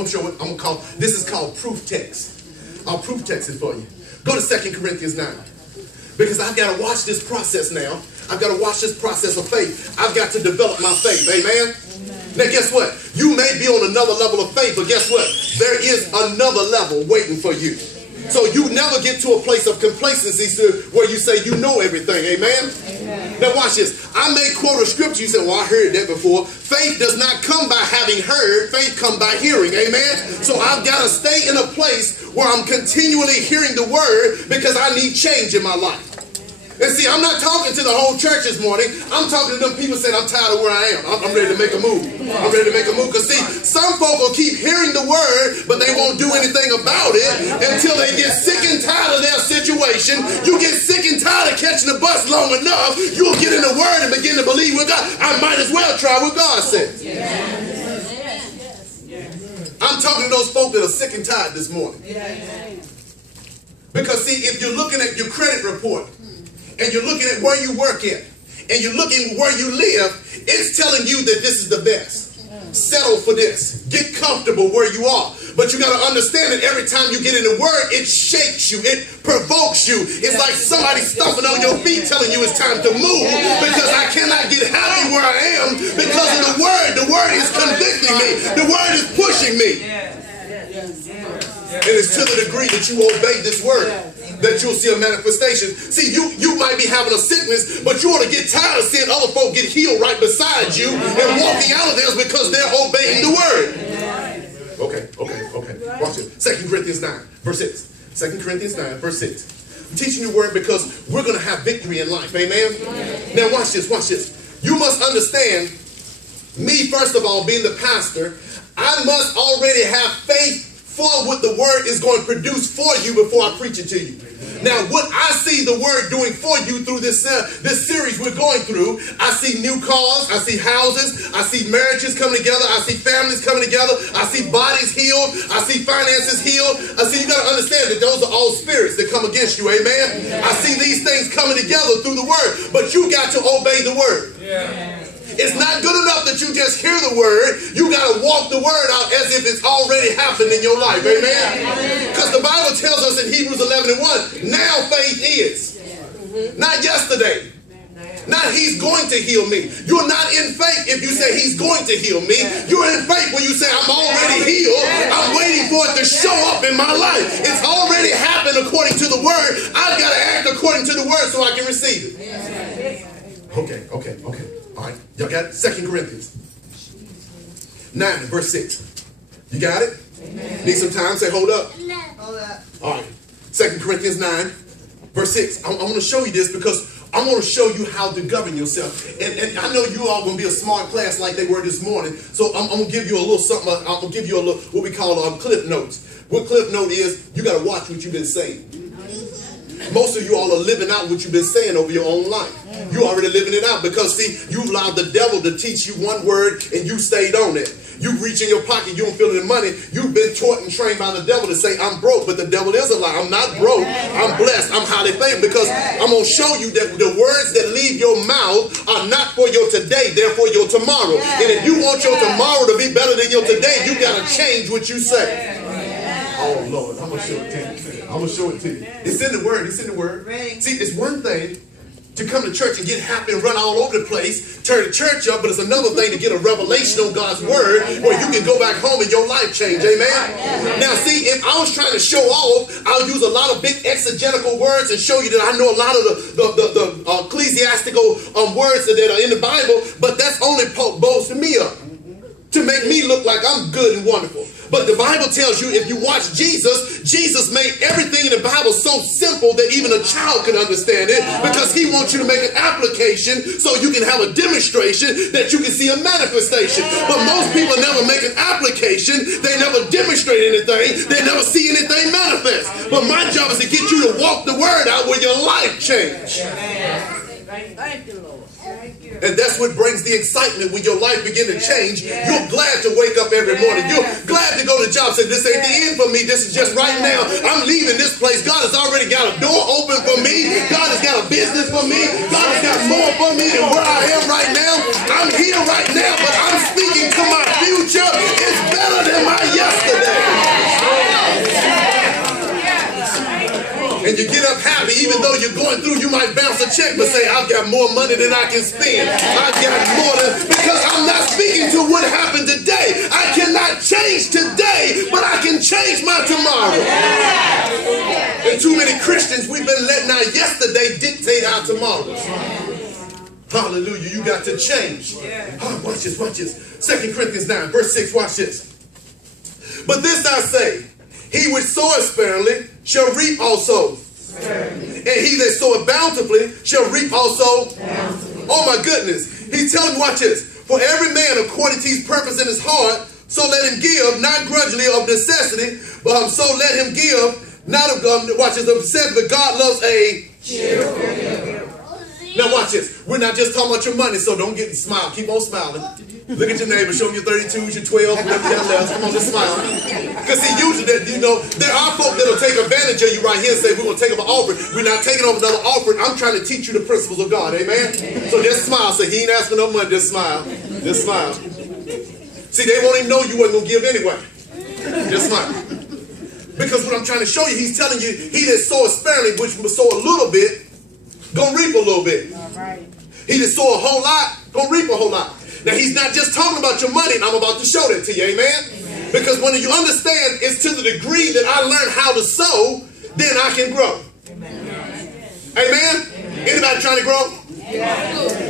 going to show it. I'm going to call, this is called proof text. I'll proof text it for you. Go to 2 Corinthians 9. Because I've got to watch this process now. I've got to watch this process of faith. I've got to develop my faith. Amen? Now guess what? You may be on another level of faith, but guess what? There is another level waiting for you. So you never get to a place of complacency where you say you know everything. Amen? Amen. Now watch this. I may quote a scripture. You say, well, I heard that before. Faith does not come by having heard. Faith comes by hearing. Amen? So I've got to stay in a place where I'm continually hearing the word because I need change in my life. And see, I'm not talking to the whole church this morning. I'm talking to them people saying, I'm tired of where I am. I'm ready to make a move. I'm ready to make a move. Because see, some folk will keep hearing the word, but they won't do anything about it until they get sick and tired of their situation. You get sick and tired of catching the bus long enough, you'll get in the word and begin to believe with God. I might as well try what God says. I'm talking to those folk that are sick and tired this morning. Because see, if you're looking at your credit report, and you're looking at where you work at, and you're looking where you live, it's telling you that this is the best. Settle for this. Get comfortable where you are. But you got to understand that every time you get in the word, it shakes you. It provokes you. It's like somebody stomping on your feet telling you it's time to move because I cannot get happy where I am because of the word. The word is convicting me. The word is pushing me. And it's to the degree that you obey this word that you'll see a manifestation. See, you might be having a sickness, but you ought to get tired of seeing other folk get healed right beside you and walking out of this because they're obeying the word. Okay. Watch it. 2 Corinthians 9, verse 6. 2 Corinthians 9, verse 6. I'm teaching you the word because we're going to have victory in life. Amen? Now watch this. You must understand, me first of all, being the pastor, I must already have faith for what the word is going to produce for you before I preach it to you. Now, what I see the word doing for you through this series we're going through, I see new cars, I see houses, I see marriages coming together, I see families coming together, I see bodies healed, I see finances healed. I see, you got to understand that those are all spirits that come against you, amen? I see these things coming together through the word, but you got to obey the word. It's not good enough that you just hear the word. You got to walk the word out as if it's already happened in your life. Amen? Because the Bible tells us in Hebrews 11:1, now faith is. Not yesterday. Not he's going to heal me. You're not in faith if you say he's going to heal me. You're in faith when you say I'm already healed. I'm waiting for it to show up in my life. It's already happened according to the word. I've got to act according to the word so I can receive it. Okay. All right. Y'all got it? 2 Corinthians 9, verse 6. You got it? Amen. Need some time? Say, hold up. Hold up. All right. 2 Corinthians 9, verse 6. I'm going to show you this because I'm going to show you how to govern yourself. And I know you all going to be a smart class like they were this morning. So I'm going to give you a little something. I'm going to give you a little, what we call clip notes. What clip note is, you got to watch what you've been saying. Most of you all are living out what you've been saying over your own life. You're already living it out because, see, you allowed the devil to teach you one word and you stayed on it. You reach in your pocket, you don't feel any money. You've been taught and trained by the devil to say, I'm broke, but the devil is a lie. I'm not broke. I'm blessed. I'm highly favored because I'm going to show you that the words that leave your mouth are not for your today, they're for your tomorrow. And if you want your tomorrow to be better than your today, you got to change what you say. Oh, Lord, I'm going to show it to you. I'm going to show it to you. It's in the word. It's in the word. See, it's one thing to come to church and get happy and run all over the place, turn the church up, but it's another thing to get a revelation on God's word where you can go back home and your life change. Amen? Now, see, if I was trying to show off, I'll use a lot of big exegetical words and show you that I know a lot of the ecclesiastical words that are in the Bible, but that's only boasting me up to make me look like I'm good and wonderful. But the Bible tells you if you watch Jesus, Jesus made everything in the Bible so simple that even a child can understand it because he wants you to make an application so you can have a demonstration that you can see a manifestation. But most people never make an application. They never demonstrate anything. They never see anything manifest. But my job is to get you to walk the word out where your life change. Thank you, Lord. And that's what brings the excitement when your life begin to change. You're glad to wake up every morning. You're glad to go to the job and say, this ain't the end for me. This is just right now. I'm leaving this place. God has already got a door open for me. God has got a business for me. God has got more for me than where I am right now. I'm here right now, but I'm speaking to my future. It's better than my yesterday. And you get up happy, even though you're going through, you might bounce a check, but say, I've got more money than I can spend. I've got more than, because I'm not speaking to what happened today. I cannot change today, but I can change my tomorrow. And too many Christians, we've been letting our yesterday dictate our tomorrows. Hallelujah. You got to change. Oh, watch this, watch this. 2 Corinthians 9, verse 6, watch this. But this I say, he which soweth sparingly shall reap also. And he that soweth bountifully shall reap also. Oh my goodness. He's telling you, watch this. For every man according to his purpose in his heart, so let him give, not grudgingly of necessity, but so let him give, not of, watch this, of necessity, but God loves a cheerful. Now watch this. We're not just talking about your money, so don't get smile. Keep on smiling. Look at your neighbor. Show them your 32s, your 12s, whatever you got left. Come on, just smile. Because see, usually, there are folk that will take advantage of you right here and say, we're going to take up an offering. We're not taking over another offering. I'm trying to teach you the principles of God. Amen? So just smile. Say, he ain't asking no money. Just smile. Just smile. See, they won't even know you wasn't going to give anyway. Just smile. Because what I'm trying to show you, he's telling you, he that soweth sparingly, which will sow a little bit, gonna reap a little bit. All right. He that sow a whole lot, gonna reap a whole lot. Now he's not just talking about your money, and I'm about to show that to you, amen? Because when you understand it's to the degree that I learn how to sow, then I can grow. Amen? Anybody trying to grow?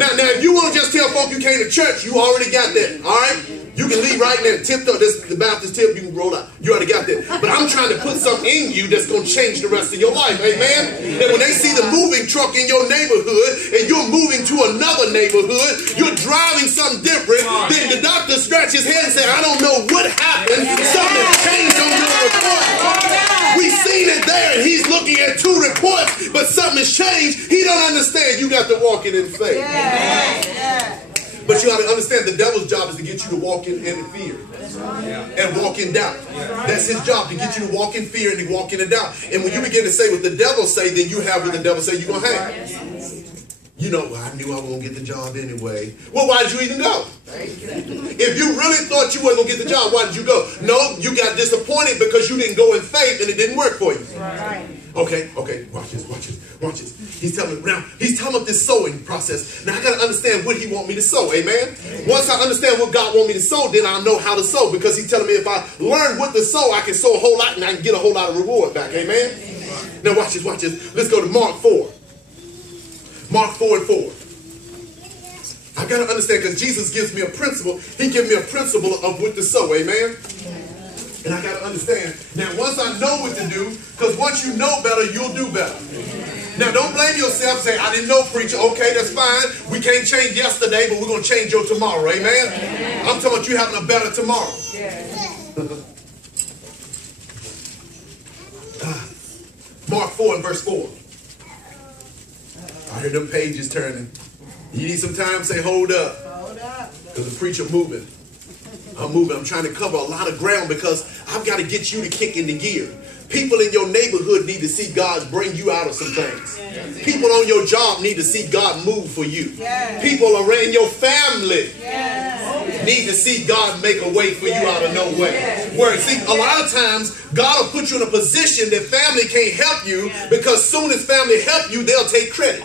Now if you want to just tell folk you came to church, you already got that, all right? You can leave right there, tiptoe, this the Baptist tip, you can roll out. You already got that. But I'm trying to put something in you that's going to change the rest of your life. Amen? And when they see the moving truck in your neighborhood and you're moving to another neighborhood, you're driving something different, then the doctor scratch his head and say, I don't know what happened. Something changed on your report. We seen it there and he's looking at 2 reports, but something has changed. He don't understand. You got to walk in faith. But you got to understand the devil's job is to get you to walk in fear and walk in doubt. That's his job, to get you to walk in fear and to walk in doubt. And when you begin to say what the devil say, then you have what the devil say you're going to have. You know, well, I knew I was going to get the job anyway. Well, why did you even go? If you really thought you weren't going to get the job, why did you go? No, you got disappointed because you didn't go in faith and it didn't work for you. Okay, watch this. He's telling me about this sowing process. Now I got to understand what he want me to sow, amen? Once I understand what God want me to sow, then I'll know how to sow, because he's telling me if I learn what to sow, I can sow a whole lot and I can get a whole lot of reward back, amen? Now watch this. Let's go to Mark 4. Mark 4 and 4. I got to understand, because Jesus gives me a principle. He gives me a principle of what to sow, amen? And I got to understand. Now, once I know what to do, because once you know better, you'll do better. Now, don't blame yourself. Say, I didn't know, preacher. Okay, that's fine. We can't change yesterday, but we're going to change your tomorrow. Amen? I'm talking about you having a better tomorrow. Mark 4 and verse 4. I hear them pages turning. You need some time? Say, hold up. Because the preacher moving. I'm moving. I'm trying to cover a lot of ground because I've got to get you to kick into gear. People in your neighborhood need to see God bring you out of some things. People on your job need to see God move for you. People around your family need to see God make a way for you out of no way. Where, see, a lot of times God will put you in a position that family can't help you, because soon as family help you, they'll take credit.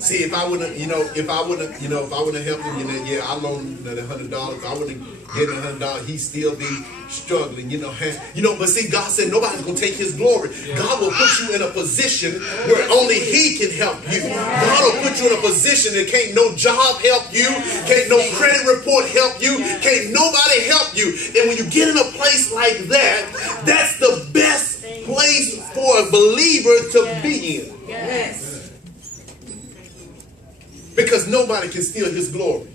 See, if I would have, if I would have helped him, yeah, I loaned him the $100. I would have given him $100. He'd still be struggling, But see, God said nobody's gonna take His glory. God will put you in a position where only He can help you. God will put you in a position that can't no job help you, can't no credit report help you, can't nobody help you. And when you get in a place like that, that's the best place for a believer to be in. Because nobody can steal His glory.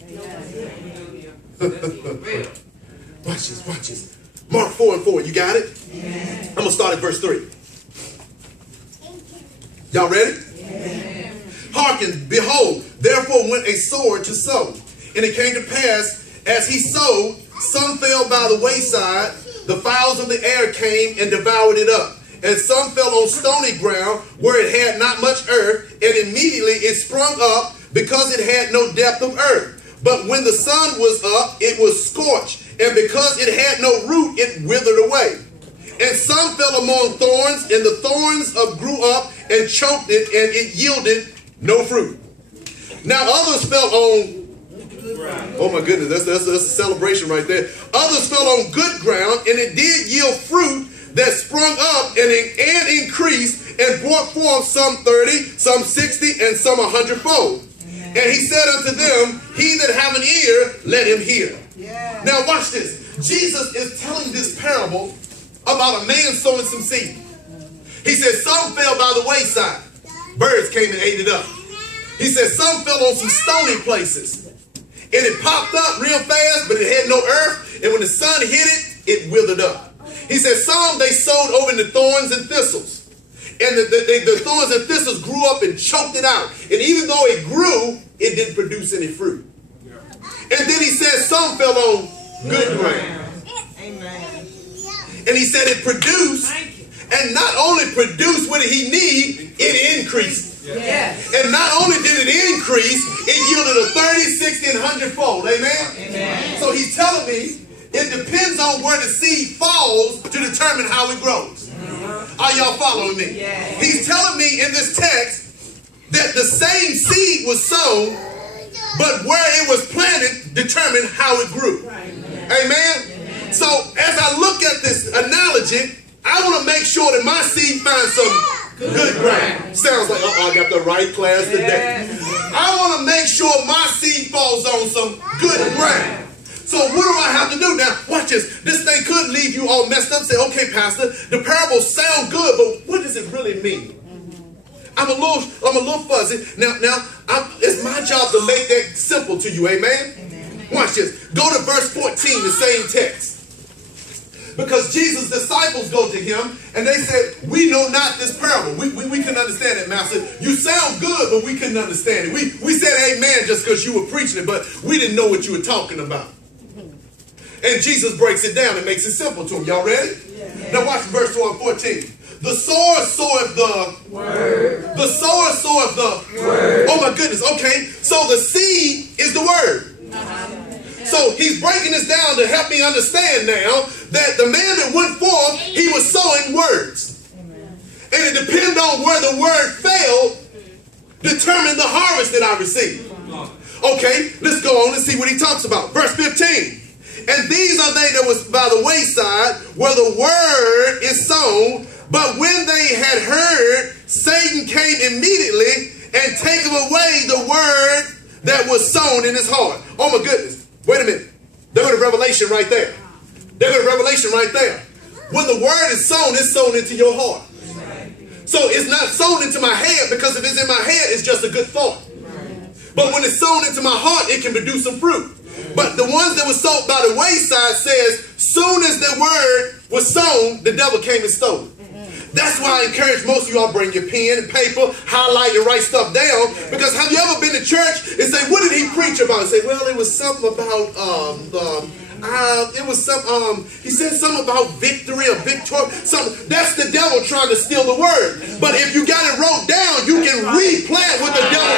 Watch this. Mark 4 and 4. You got it? I'm going to start at verse 3. Y'all ready? Hearken, behold, therefore went a sower to sow. And it came to pass, as he sowed, some fell by the wayside. The fowls of the air came and devoured it up. And some fell on stony ground where it had not much earth. And immediately it sprung up, because it had no depth of earth. But when the sun was up, it was scorched. And because it had no root, it withered away. And some fell among thorns, and the thorns grew up and choked it, and it yielded no fruit. Now others fell on, oh my goodness, that's a celebration right there. Others fell on good ground, and it did yield fruit that sprung up and increased, and brought forth some 30, some 60, and some 100-fold. And he said unto them, he that have an ear, let him hear. Yeah. Now watch this. Jesus is telling this parable about a man sowing some seed. He said some fell by the wayside. Birds came and ate it up. He said some fell on some stony places. And it popped up real fast, but it had no earth. And when the sun hit it, it withered up. He said some they sowed over in the thorns and thistles. And the thorns and thistles grew up and choked it out. And even though it grew, it didn't produce any fruit. And then he said some fell on good ground. Amen. And he said it produced, and not only produced what he needed, it increased. Yes. And not only did it increase, it yielded a 30, 60, and 100-fold. Amen? Amen. So he's telling me it depends on where the seed falls to determine how it grows. Are y'all following me? Yes. He's telling me in this text that the same seed was sown, but where it was planted determined how it grew. Right. Amen? So as I look at this analogy, I want to make sure that my seed finds some good ground. Sounds like, I got the right class today. I want to make sure my seed falls on some good ground. So what do I have to do? Now, watch this. This thing could leave you all messed up. Say, okay, Pastor, the parables sound good, but what does it really mean? I'm a little fuzzy. Now, it's my job to make that simple to you. Amen? Watch this. Go to verse 14, the same text. Because Jesus' disciples go to him, and they said, we know not this parable. We couldn't understand it, Master. You sound good, but we couldn't understand it. We said amen just because you were preaching it, but we didn't know what you were talking about. And Jesus breaks it down and makes it simple to them. Y'all ready? Yeah. Now watch verse 14. The sower soweth the word. The sower soweth the word. Oh my goodness. Okay. So the seed is the word. So he's breaking this down to help me understand now that the man that went forth, he was sowing words. Amen. And it depended on where the word fell, determined the harvest that I received. Okay, let's go on and see what he talks about. Verse 15. And these are they that was by the wayside, where the word is sown. But when they had heard, Satan came immediately and taketh away the word that was sown in his heart. Oh my goodness. Wait a minute. There go to Revelation right there. There go to Revelation right there. When the word is sown, it's sown into your heart. So it's not sown into my head, because if it's in my head, it's just a good thought. But when it's sown into my heart, it can produce some fruit. But the ones that were sown by the wayside says, soon as the word was sown, the devil came and stole it. That's why I encourage most of y'all bring your pen and paper, highlight and write stuff down. Because have you ever been to church and say, what did he preach about? And say, well, it was something about, he said something about victory or victory. That's the devil trying to steal the word. But if you got it wrote down, you can replant what the devil.